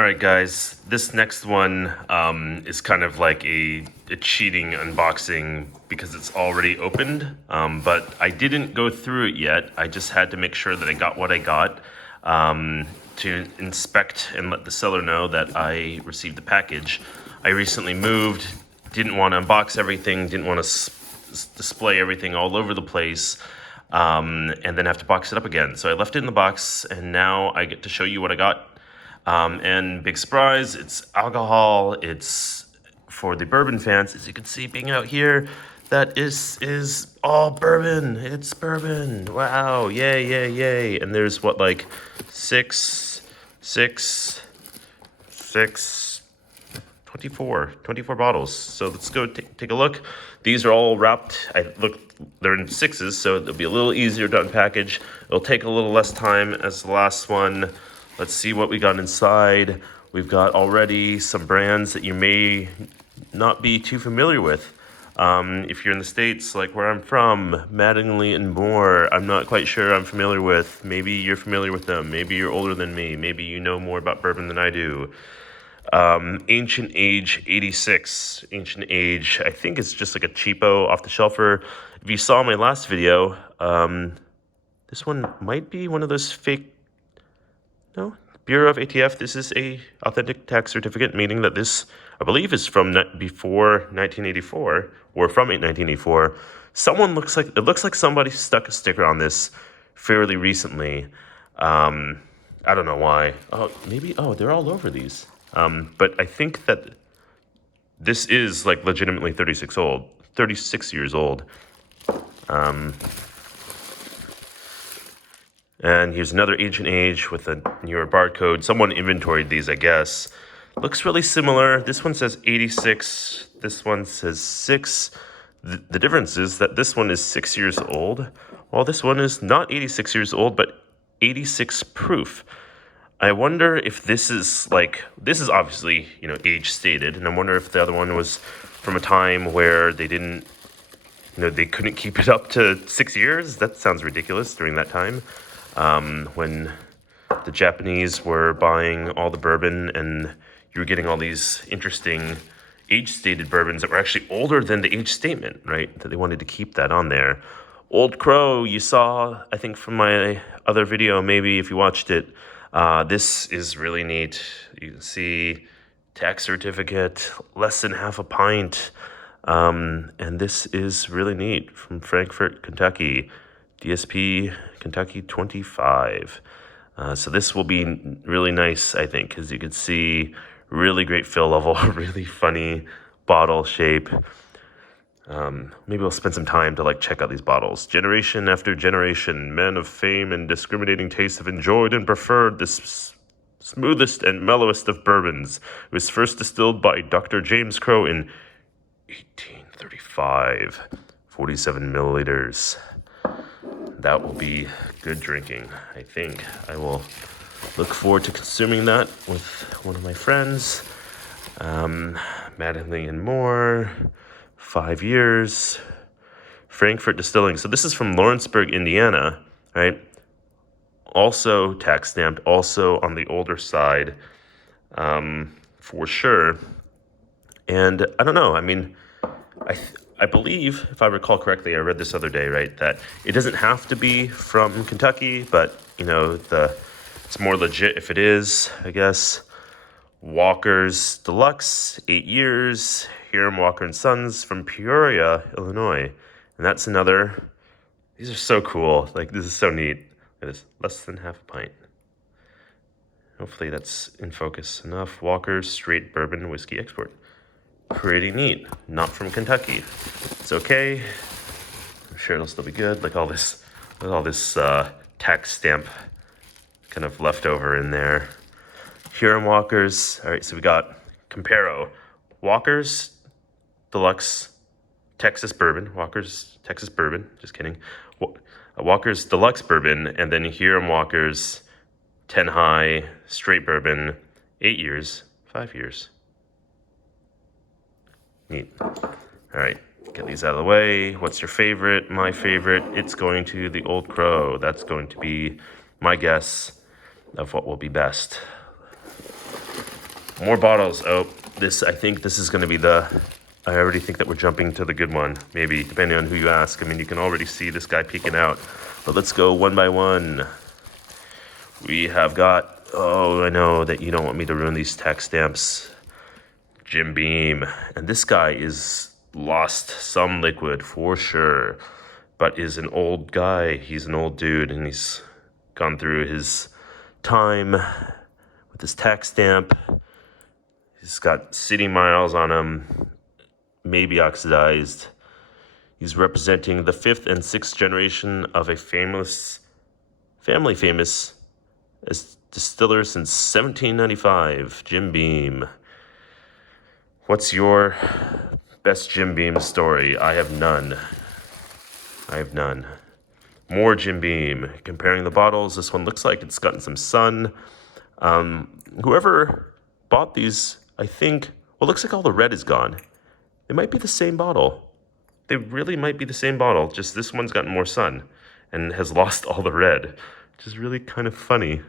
All right, guys, this next one is kind of like a cheating unboxing because it's already opened, but I didn't go through it yet. I just had to make sure that I got what I got to inspect and let the seller know that I received the package. I recently moved, didn't want to unbox everything, didn't want to display everything all over the place, and then have to box it up again. So I left it in the box, and now I get to show you what I got. And big surprise, it's alcohol. It's for the bourbon fans. As you can see being out here, that is all bourbon. It's bourbon. Wow, yay, yay, yay. And there's what, like six, 24 bottles. So let's go take a look. These are all wrapped. They're in sixes, so it'll be a little easier to unpackage. It'll take a little less time as the last one. Let's see what we got inside. We've got already some brands that you may not be too familiar with. If you're in the States, like where I'm from, Mattingly and more, I'm not quite sure I'm familiar with. Maybe you're familiar with them. Maybe you're older than me. Maybe you know more about bourbon than I do. Ancient Age 86. Ancient Age, I think it's just like a cheapo off the shelfer. If you saw my last video, this one might be one of those fake. No, Bureau of ATF. This is a authentic tax certificate, meaning that this, I believe, is from before 1984 or from 1984. It looks like somebody stuck a sticker on this fairly recently. I don't know why. Oh, maybe. Oh, they're all over these. But I think that this is like legitimately 36 years old. And here's another Ancient Age with a newer barcode. Someone inventoried these, I guess. Looks really similar. This one says 86. This one says 6. The difference is that this one is 6 years old, while this one is not 86 years old, but 86 proof. I wonder if this is obviously, age stated, and I wonder if the other one was from a time where they didn't, they couldn't keep it up to 6 years. That sounds ridiculous during that time. When the Japanese were buying all the bourbon and you were getting all these interesting age-stated bourbons that were actually older than the age statement, right? That they wanted to keep that on there. Old Crow, you saw, I think from my other video, maybe if you watched it, this is really neat. You can see tax certificate, less than half a pint. And this is really neat from Frankfort, Kentucky. DSP Kentucky 25. So this will be really nice, I think, because you could see really great fill level, really funny bottle shape. Maybe we'll spend some time to check out these bottles. Generation after generation, men of fame and discriminating taste have enjoyed and preferred this smoothest and mellowest of bourbons. It was first distilled by Dr. James Crow in 1835. 47 milliliters. That will be good drinking, I think. I will look forward to consuming that with one of my friends. Mattingly and more, 5 years. Frankfort Distilling. So this is from Lawrenceburg, Indiana, right? Also tax stamped, also on the older side, for sure. And I don't know, I mean, I believe, if I recall correctly, I read this other day, right, that it doesn't have to be from Kentucky, but, it's more legit if it is, I guess. Walker's Deluxe, 8 years. Hiram Walker and Sons from Peoria, Illinois. And that's another, these are so cool. This is so neat. It is less than half a pint. Hopefully that's in focus enough. Walker's Straight Bourbon Whiskey Export. Pretty neat. Not from Kentucky. It's okay. I'm sure it'll still be good. Look at all this tax stamp kind of leftover in there. Hiram Walker's. All right, so we got Comparo. Walker's Deluxe Texas Bourbon. Walker's Texas Bourbon. Just kidding. Walker's Deluxe Bourbon, and then Hiram Walker's 10 High Straight Bourbon. 8 years. 5 years. Neat. All right, get these out of the way. What's your favorite? My favorite, it's going to the Old Crow. That's going to be my guess of what will be best. More bottles. Oh, I think this is going to be I already think that we're jumping to the good one, maybe, depending on who you ask. I mean, you can already see this guy peeking out. But let's go one by one. We have got, oh, I know that you don't want me to ruin these tax stamps. Jim Beam. And this guy is lost some liquid for sure, but is an old guy. He's an old dude, and he's gone through his time with his tax stamp. He's got city miles on him, maybe oxidized. He's representing the 5th and 6th generation of a family famous as distiller since 1795, Jim Beam. What's your best Jim Beam story? I have none. More Jim Beam. Comparing the bottles, this one looks like it's gotten some sun. Whoever bought these, I think, well, it looks like all the red is gone. It might be the same bottle. They really might be the same bottle, just this one's gotten more sun and has lost all the red, which is really kind of funny,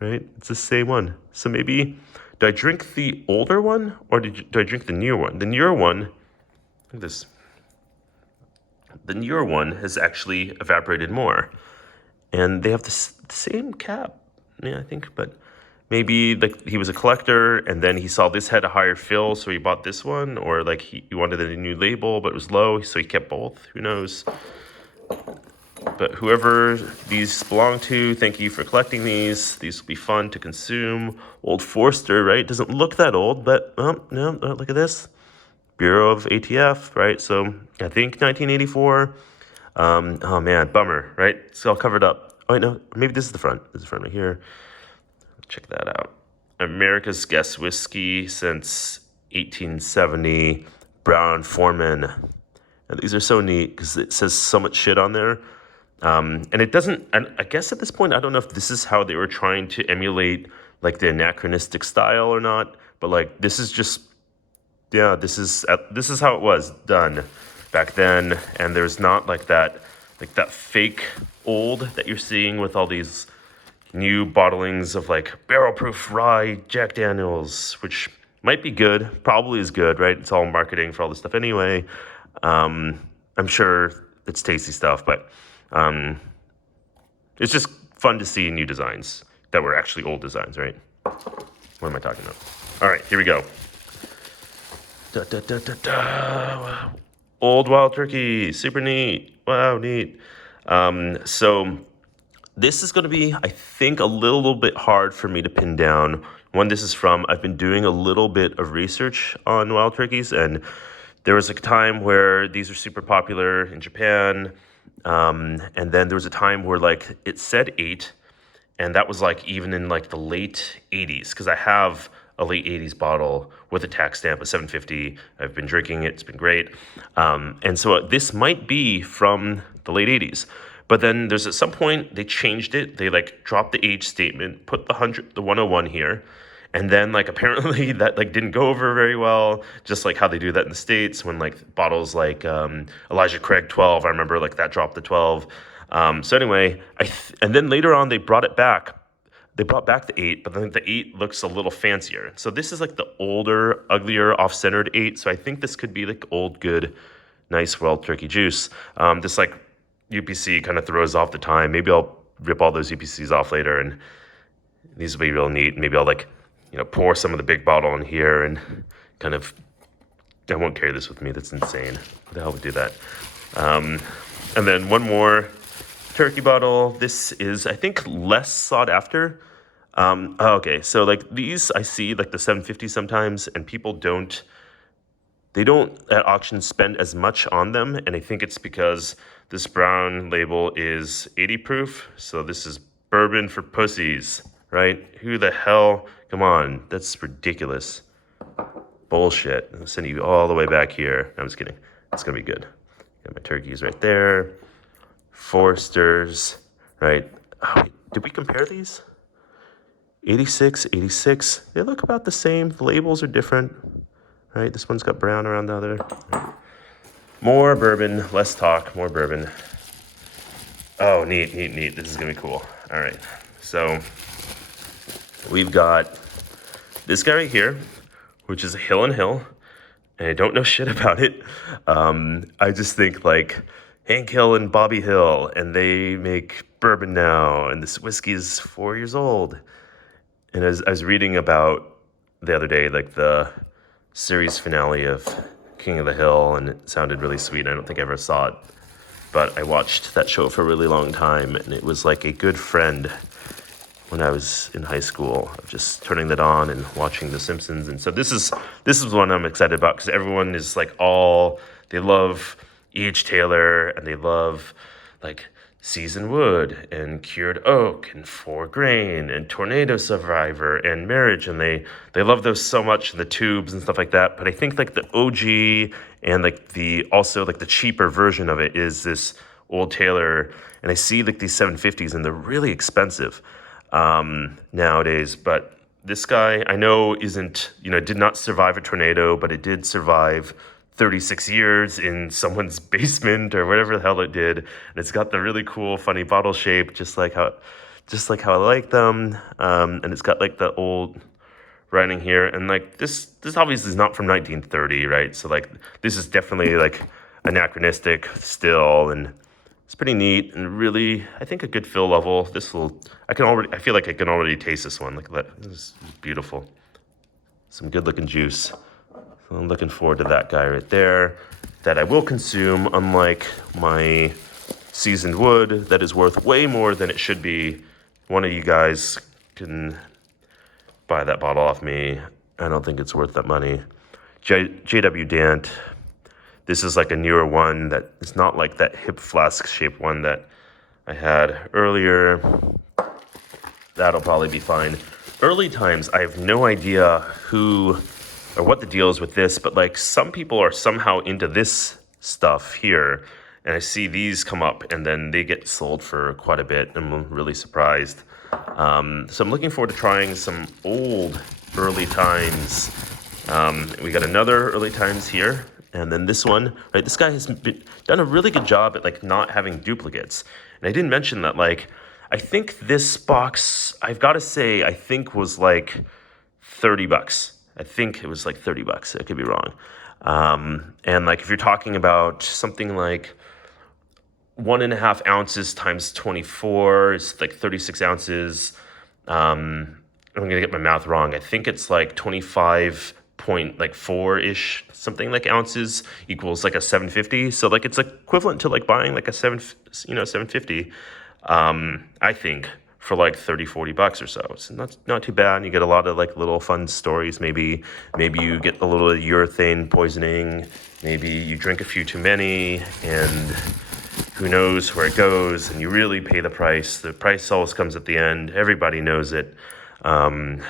right? It's the same one. So maybe, did I drink the older one or did I drink the newer one? The newer one, look at this. The newer one has actually evaporated more. And they have the same cap, yeah, I think, but maybe like he was a collector and then he saw this had a higher fill, so he bought this one, or like he wanted a new label, but it was low, so he kept both, who knows. But whoever these belong to, thank you for collecting these. These will be fun to consume. Old Forster, right? Doesn't look that old, but, oh, no, look at this. Bureau of ATF, right? So I think 1984. Oh man, bummer, right? It's all covered up. Oh, wait, no, maybe this is the front. This is the front right here. Check that out. America's Guest Whiskey since 1870. Brown Foreman. And these are so neat because it says so much shit on there. And it doesn't, and I guess at this point, I don't know if this is how they were trying to emulate like the anachronistic style or not, but like this is just, yeah, this is how it was done back then. And there's not like that fake old that you're seeing with all these new bottlings of like barrel proof rye Jack Daniels, which might be good, probably is good, right? It's all marketing for all this stuff anyway. I'm sure it's tasty stuff, but it's just fun to see new designs that were actually old designs, right? What am I talking about? All right, here we go. Da, da, da, da, da. Old Wild Turkey, super neat. Wow, neat. So this is going to be, I think, a little bit hard for me to pin down when this is from. I've been doing a little bit of research on wild turkeys, and there was a time where these were super popular in Japan, and then there was a time where like it said 8, and that was like even in like the late 80s, because I have a late 80s bottle with a tax stamp, a 750. I've been drinking it, it's been great. And so this might be from the late 80s. But then there's at some point they changed it. They like dropped the age statement, put the 101 here, and then like apparently that like didn't go over very well. Just like how they do that in the States when like bottles like Elijah Craig 12, I remember like that dropped the 12. So anyway, and then later on they brought it back. They brought back the 8, but then the 8 looks a little fancier. So this is like the older, uglier, off-centered 8. So I think this could be like old, good, nice wild turkey juice. This like UPC kind of throws off the time. Maybe I'll rip all those UPCs off later, and these will be real neat. Maybe I'll like, pour some of the big bottle in here and kind of, I won't carry this with me. That's insane. Who the hell would do that? And then one more turkey bottle. This is, I think, less sought after. Okay, so like these, I see like the 750 sometimes, and people don't at auction spend as much on them, and I think it's because this brown label is 80 proof, so this is bourbon for pussies, right? Who the hell? Come on, that's ridiculous. Bullshit. I'm sending you all the way back here. No, I'm just kidding. It's gonna be good. Got my turkeys right there. Forsters, right? Oh, wait, did we compare these? 86, 86. They look about the same. The labels are different, right? This one's got brown around the other. More bourbon, less talk, more bourbon. Oh, neat, neat, neat. This is gonna be cool. All right, so we've got This guy right here, which is a Hill and Hill, and I don't know shit about it. I just think like Hank Hill and Bobby Hill, and they make bourbon now, and this whiskey is 4 years old. And as I was reading about the other day, like the series finale of King of the Hill, and it sounded really sweet. I don't think I ever saw it, but I watched that show for a really long time, and it was like a good friend when I was in high school, of just turning that on and watching The Simpsons. And so this is one I'm excited about, because everyone is like they love E.H. Taylor, and they love like Seasoned Wood and Cured Oak and Four Grain and Tornado Survivor and Marriage, and they love those so much, and the tubes and stuff like that. But I think like the OG and like the cheaper version of it is this Old Taylor, and I see like these 750s, and they're really expensive nowadays. But this guy I know did not survive a tornado, but it did survive 36 years in someone's basement or whatever the hell it did. And it's got the really cool, funny bottle shape, just like how I like them. And it's got like the old writing here. And like this obviously is not from 1930, right? So like this is definitely like anachronistic still, and it's pretty neat and really, I think, a good fill level. I feel like I can already taste this one. Look at that, this is beautiful. Some good looking juice. So I'm looking forward to that guy right there, that I will consume, unlike my Seasoned Wood that is worth way more than it should be. One of you guys can buy that bottle off me. I don't think it's worth that money. J.W. Dant. This is like a newer one that is not like that hip flask shaped one that I had earlier. That'll probably be fine. Early times, I have no idea who or what the deal is with this, but like some people are somehow into this stuff here, and I see these come up and then they get sold for quite a bit. I'm really surprised. So I'm looking forward to trying some old Early Times. We got another Early Times here. And then this one, right? This guy has done a really good job at like not having duplicates. And I didn't mention that, like, I think this box, I've got to say, I think was like $30. I think it was like $30. I could be wrong. And like if you're talking about something like 1.5 ounces times 24, it's like 36 ounces. I'm gonna get my math wrong. I think it's like 25.4-ish, something like ounces equals like a 750. So like it's equivalent to like buying like a 750. I think for like $30-40 or so. It's not too bad. You get a lot of like little fun stories. Maybe you get a little urethane poisoning. Maybe you drink a few too many, and who knows where it goes, and you really pay the price. The price always comes at the end. Everybody knows it. Dark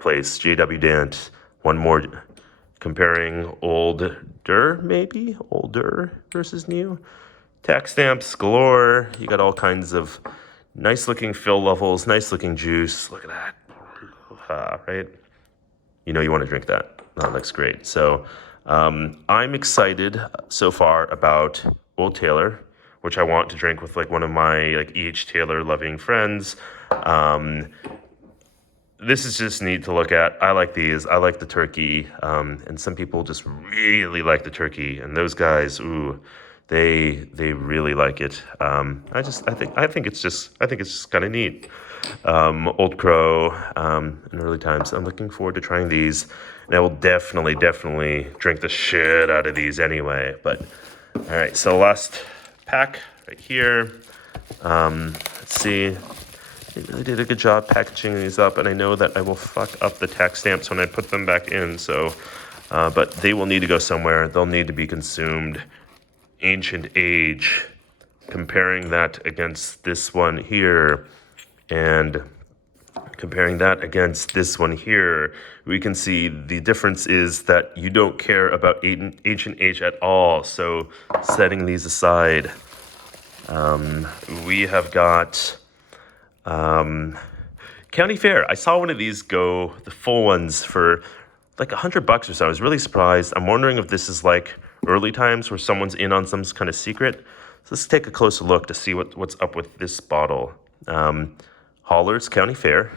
Place, J.W. Dant. One more, comparing older versus new. Tax stamps galore. You got all kinds of nice looking fill levels, nice looking juice. Look at that. Right? You know you want to drink that. That looks great. So I'm excited so far about Old Taylor, which I want to drink with like one of my like E.H. Taylor loving friends. This is just neat to look at. I like these. I like the turkey, and some people just really like the turkey. And those guys, ooh, they really like it. I think it's just kind of neat. Old Crow, in Early Times. I'm looking forward to trying these, and I will definitely drink the shit out of these anyway. But all right, so last pack right here. Let's see. They really did a good job packaging these up, and I know that I will fuck up the tax stamps when I put them back in. So, but they will need to go somewhere. They'll need to be consumed. Ancient Age, comparing that against this one here, and comparing that against this one here, we can see the difference is that you don't care about Ancient Age at all. So setting these aside, we have got County Fair. I saw one of these go, the full ones, for like $100 or so. I was really surprised. I'm wondering if this is like Early Times where someone's in on some kind of secret. So let's take a closer look to see what's up with this bottle. Hollers County Fair.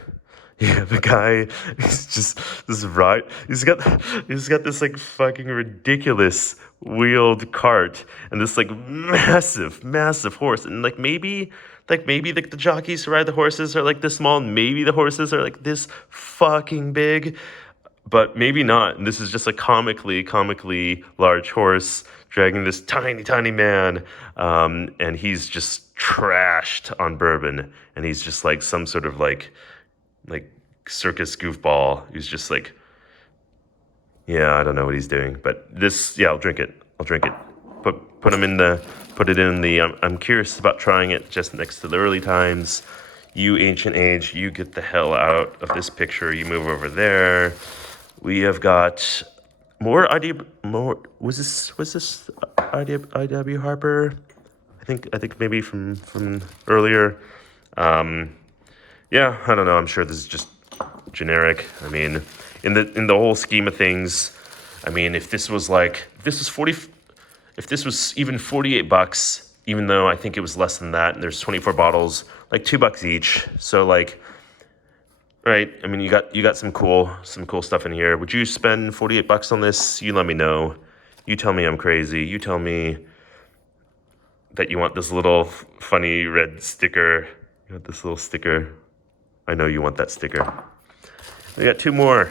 Yeah, the guy is just this right. He's got this like fucking ridiculous wheeled cart and this like massive horse and like maybe the jockeys who ride the horses are like this small and maybe the horses are like this fucking big, but maybe not. And this is just a comically large horse dragging this tiny man, and he's just trashed on bourbon, and he's just like some sort of like circus goofball who's just like, yeah, I don't know what he's doing, but this, yeah, I'll drink it. Put it in the. I'm curious about trying it just next to the early times. You ancient age, you get the hell out of this picture. You move over there. We have got more idea. More was this IW Harper? I think maybe from earlier. Yeah, I don't know. I'm sure this is just generic. I mean, in the whole scheme of things, I mean, if this was 40, if this was even $48, even though I think it was less than that, and there's 24 bottles, like $2 each. So like, right? I mean, you got some cool stuff in here. Would you spend $48 on this? You let me know. You tell me I'm crazy. You tell me that you want this little funny red sticker. You want this little sticker. I know you want that sticker. We got two more.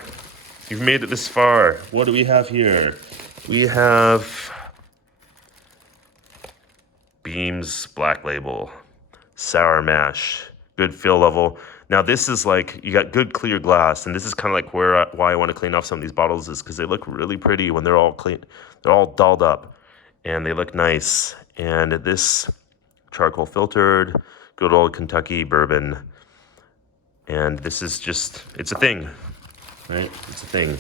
You've made it this far. What do we have here? We have Beams Black Label, Sour Mash, good fill level. Now this is like, you got good clear glass, and this is kind of like why I want to clean off some of these bottles is because they look really pretty when they're all clean. They're all dolled up, and they look nice. And this charcoal filtered, good old Kentucky bourbon. And this is just, it's a thing, right? It's a thing.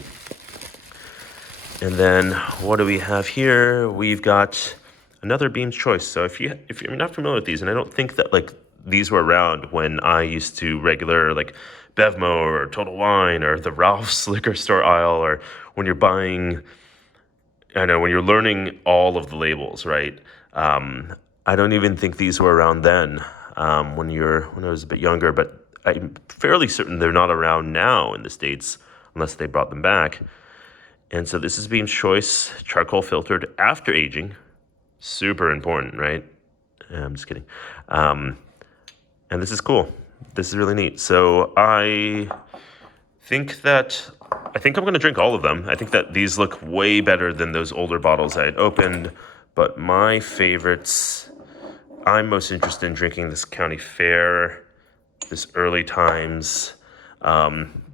And then what do we have here? We've got another Beam's Choice. So if you're not familiar with these, and I don't think that like these were around when I used to regular like Bevmo or Total Wine or the Ralph's liquor store aisle, or when you're buying, I know, when you're learning all of the labels, right? I don't even think these were around then, when I was a bit younger, but I'm fairly certain they're not around now in the States unless they brought them back. And so this is Beam's Choice, charcoal filtered after aging. Super important, right? I'm just kidding. And this is cool. This is really neat. So I think I'm going to drink all of them. I think that these look way better than those older bottles I had opened. But my favorites, I'm most interested in drinking this County Fair, this Early Times,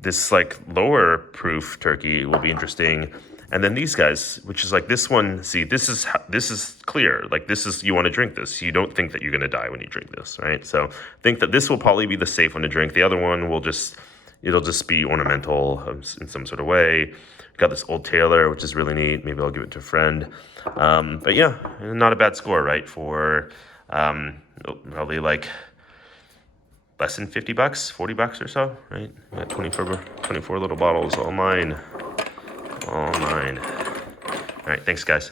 this like lower proof turkey will be interesting. And then these guys, which is like this one, see, this is clear. Like this is, you want to drink this. You don't think that you're going to die when you drink this, right? So I think that this will probably be the safe one to drink. The other one it'll just be ornamental in some sort of way. Got this Old Taylor, which is really neat. Maybe I'll give it to a friend. But yeah, not a bad score, right? For probably like less than $50, $40 or so, right? Got 24 little bottles, all mine. All right, thanks guys.